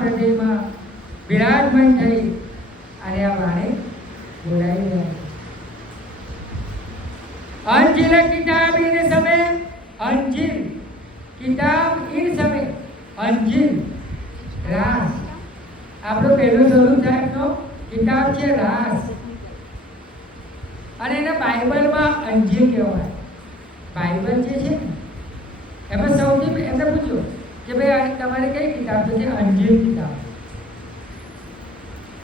મહાપ્રદેશમાં બિરાજમાન થઈ અને આ વાણી બોલાવી રહ્યા. અંજીલ કિતાબ ઇન समय અંજીલ કિતાબ ઇન समय અંજીલ રાસ. આપણો પહેલો શરૂ થાય તો કિતાબ છે રાસ અને એને બાઇબલમાં અંજીલ કહેવાય. બાઇબલ જે છે એમાં સૌથી એમને પૂછ્યું કે ભાઈ તમારે કઈ કિતાબ છે? અંજીલ કિતાબ.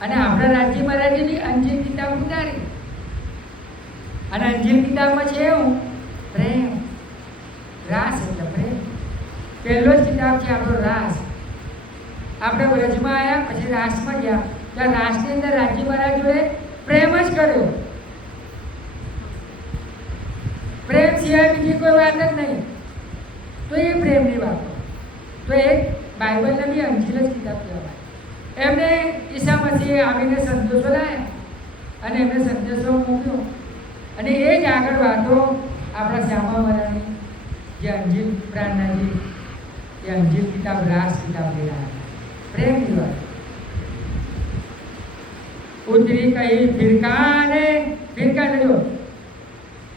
અને આપણા રાજ્ય મરાઠીની અંજીલ કિતાબ ઉતારી અને અંજીલ કિતાબમાં છે એવું પ્રેમ. રાસ એટલે પ્રેમ. પહેલો જ કિતાબ છે આપણો રાસ. આપણે વ્રજમાં આવ્યા પછી રાસમાં ગયા ત્યાં રાસની અંદર રાજ્ય મહારાજ જોડે પ્રેમ જ કર્યો. પ્રેમ સિવાય બીજી કોઈ વાત જ નહીં. તો એ પ્રેમની વાતો. તો એ બાઇબલને બી અંજીલ જ કિતાબ કહેવાય. એમને ઈસા મસીહે આવીને સંદેશો લાવ્યા અને એમને સંદેશો મૂક્યો અને એ જ આગળ વાતો આપણા શ્યામા મહારાજની જે અંજીલ પ્રાણનાજી એ અંજીલ કિતાબ રાસ કિતાબ લેવા પ્રેમની વાત. ઉતરી કઈ ફિરકાને ફિરકા લેજો.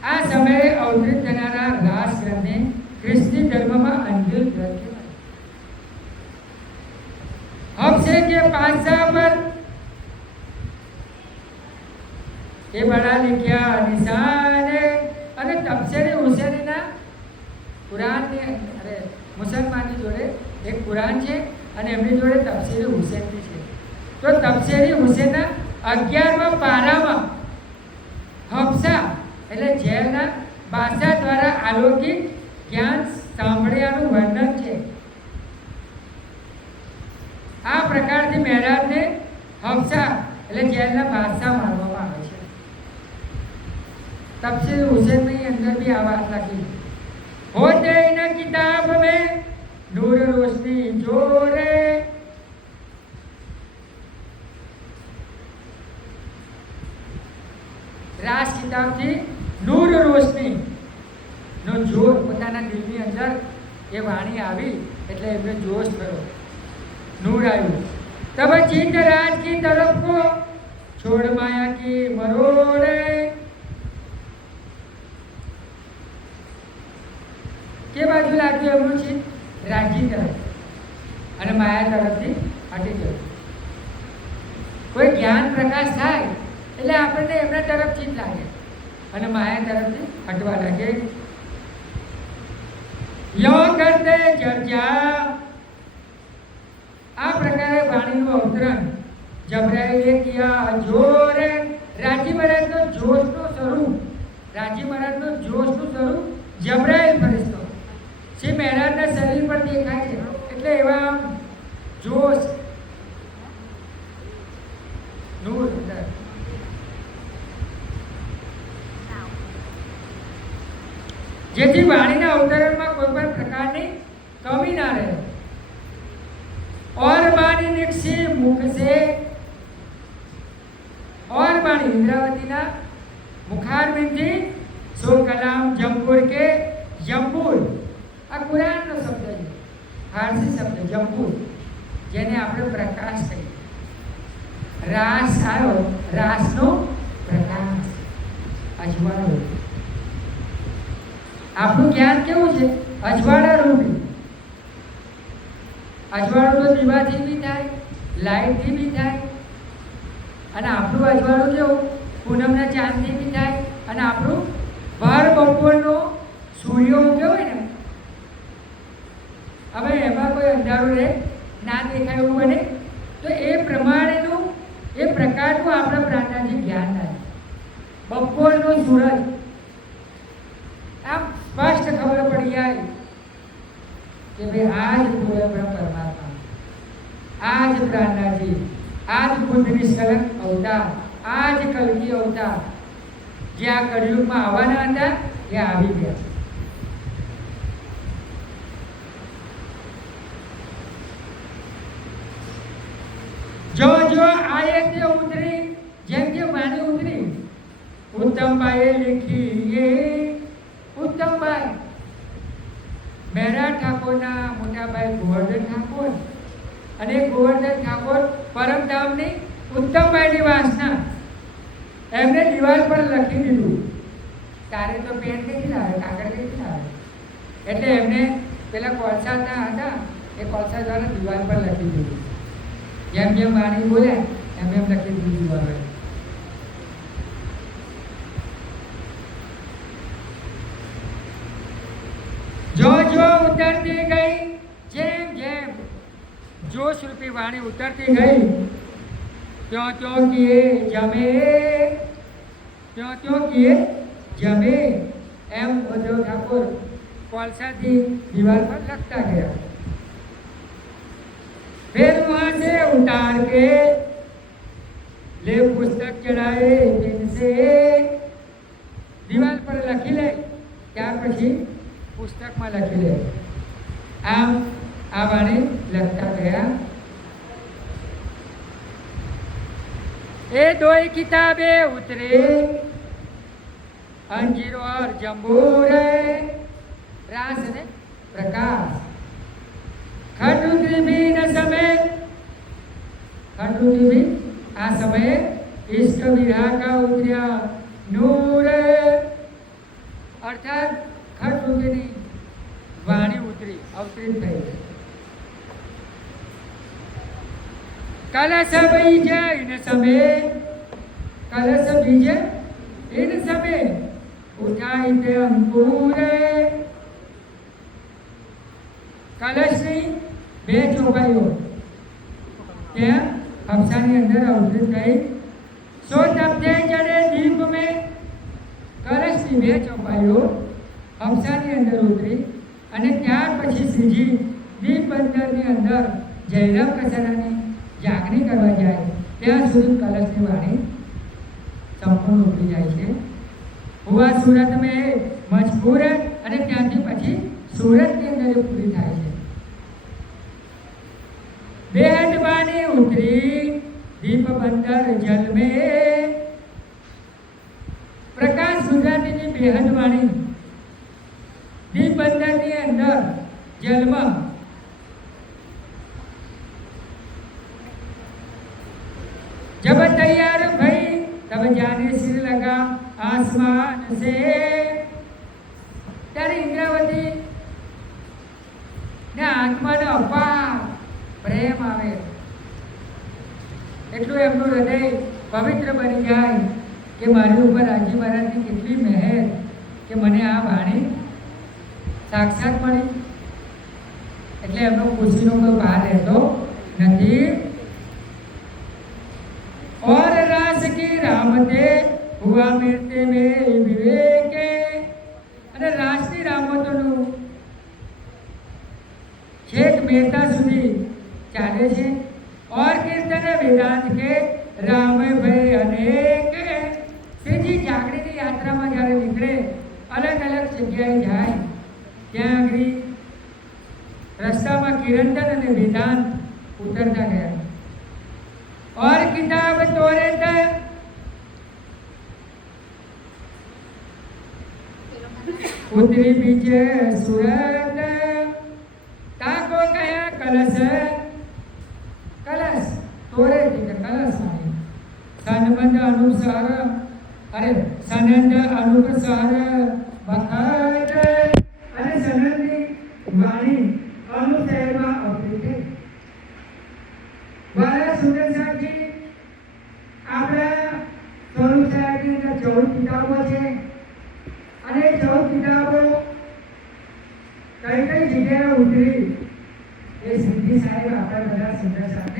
આ સમયે અવતરિત થનારા રાસ ગ્રંથને ખ્રિસ્તી ધર્મમાં અંજીલ ગ્રંથ કહેવાય. हमसे के पासा पर ये बड़ा लिखा निशान અને તફસીરે હુસૈનના કુરાન ને અરે મુસલમાનની જોડે એક કુરાન છે અને એમની જોડે તફસીરે હુસૈનની છે. તો તફસીરે હુસૈનના 11મા પારામાં હફસા એટલે જેલના બાદશાહ દ્વારા અલૌકિક જ્ઞાન સાંભળ્યાનું વર્ણન છે. આ પ્રકારથી મહેરાજને હફસા એટલે જેલના બાદશાહ માનવામાં આવે છે. તફસીર હુસૈનની અંદર भी આ વાત લખી હોતે ઇન કિતાબ में नूर रोशनी जोरे. રાસ કિતાબથી નૂર રોશની નો જોર પોતાના દિલની અંદર એ વાણી આવી એટલે એમને જોશ થયો, नूर आयु. तब चित राज की तरफ को छोड़ माया की मरोड़े. के बाजू लाग्યું એમનું ચિત્ત? રાજ્ય તરફ અને માયા તરફથી હટી ગયું. કોઈ જ્ઞાન પ્રકાશ થાય એટલે આપણને એમના તરફ ચિત્ત લાગે અને માયા તરફથી હટવા લાગે. યો કરતે ચર્ચા. આ પ્રકારે વાણીનું અવતરણ જબરાઈલે કિયા જોરે. રાજી મહારાજનો જોશનો સ્વરૂપ રાજી મહારાજનો જોશનું સ્વરૂપ જબરાઈલ ફરિશ્તો શ્રી મહારાજના શરીર પર દેખાય છે એટલે એવા જોશ નૂર અંદર. જેથી વાણીના અવતરણમાં કોઈ પણ પ્રકારની કમી ના રહે. और बाणी निक्षी मुख से और बाणी इंद्रावती ना मुखार में थी सो कलाम जम्बूर के जम्बूर. आ कुरान नो शब्द है, फारसी शब्द जम्बूर जेने આપણે પ્રકાશ કહીએ. રાસ આવ્યો, રાસનો પ્રકાશ અજવાળો. આપણું જ્ઞાન કેવું છે? અજવાળા રૂપી. અજવાળું તો દીવાથી બી થાય, લાઇટથી બી થાય અને આપણું અજવાળું કેવું? પૂનમના ચાંદથી બી થાય અને આપણું ભર બપોરનો સૂર્ય ઉગ્યો હોય ને હવે એમાં કોઈ અંધારું રહે ના દેખાય એવું બને તો એ પ્રમાણેનું એ પ્રકારનું આપણા પ્રાણનાથી જ્ઞાન થાય. બપોરનો સૂરજ આમ સ્પષ્ટ ખબર પડી જાય કે ભાઈ આ જ પૂર્ણ પરમાત્મા, આ જ પ્રાણનાજી, આ જ બુદ્ધ નિષ્કલંક અવતાર, આ જ કલ્કી અવતાર જે આ કળિયુગમાં આવવાના હતા એ આવી ગયા. જો જો આયે તે ઉતરી જેમ કે વાણી ઉતરી. ઉત્તમભાઈએ લખી એ ઉત્તમભાઈ મહેરા ઠાકોરના મોટાભાઈ ગોવર્ધન ઠાકોર અને ગોવર્ધન ઠાકોર પરમધામની ઉત્તમભાઈની વાસના એમને દિવાલ પર લખી દીધું. તારે તો પેન નથી લાવે, કાગળ નથી લાવે, એટલે એમને પેલા કોલસાના હતા એ કોલસા દ્વારા દિવાલ પર લખી દીધું. જેમ જેમ વાણી બોલ્યા એમ એમ લખી દીધું દિવાલ પર. જો જો ઉતરતી ગઈ, જેમ જેમ જોશ રૂપી વાણી ઉતરતી ગઈ, ત્યો ત્યો કિએ જમે, ત્યો ત્યો કિએ જમે, એમ ઉદ્ધવ ઠાકોર कोलसाથી दीवार पर लगता गया. फिर वहां से उतार के ले पुस्तक चढ़ाए दिन से, दीवार पर लखी ले ત્યાર પછી પુસ્તકમાં લખી લે. આમ આ વાણી લખતા ગયા. એ દોય કિતાબે ઉતરે अंजीरो और जम्बूर रास ने प्रकाश, खंडुद्री भी न समय, खंडुद्री भी आ समय इष्ट विरह का उतरिया नूर, अर्थात खंडुद्री वाणी उतरी अवतरित थई. कलश बीज इन समय, कलश बीज इन समय उठाई ते अंकुर, कलशनी બે ચોપાઈઓ ત્યાં હંસાની અંદર અવતરિત થઈ. સો તપતે ચડે દીપ મેં, કલશની બે ચોપાઈઓ હંસાની અંદર ઉતરી અને ત્યાર પછી શ્રીજી દીપ બંદરની અંદર જયરામ કસારાની જાગણી કરવા જાય ત્યાં સુધી કલશની વાણી સંપૂર્ણ ઉતરી જાય છે. હુઆ સુરત મેં મજબૂર, અને ત્યાંથી પછી સુરતની અંદર પૂરી થાય છે. बेहद वाणी उतरी दीप बंदर जल में, प्रकाश गुजराती की बेहद वाणी दीप बंदर की अंदर जल में जब तैयार भई तब जाने सिर लगा आसमान से, ત્યારે ઇન્દ્રાવતી ને આત્માનો અપાર પ્રેમ આવે, એટલું એમનું હૃદય પવિત્ર બની જાય કે મારી ઉપર રાજી મહારાજની કેટલી મહેર કે મને આ વાણી સાક્ષાત મળી. એટલે એમનો ખુશીનો કોઈ પાર રહેતો નથી. और रास की रामते हुआ मिलते में विवेके, અને રાસની રામતોનું છેક મહેતા સુધી ચાલે છે. और कीर्तन वेदांत के राम भय अनेक, શ્રીજી જાગણીની યાત્રામાં જ્યારે નીકળે અલગ અલગ જગ્યાએ જાય ત્યાં આગળ રસ્તામાં કિરંતન અને વેદાંત ઉતરતા ગયા. और किताब तोरे तक उतरी पीछे सूरत, ताको कया कलश, कलश तोरे कलश मानी सनबंध अनुसार, अरे सनंद अनुसार बखत, अरे सनंदी वाणी अनुसार अवतरित है. वाला सुंदर साथी આપણા સ્વરૂપ સાહેબની અંદર 14 કિતાબો છે અને 14 કિતાબો કઈ કઈ જગ્યાએ ઉતરી એ સિદ્ધિ સાહેબ આપણા બધા સુંદર સાથે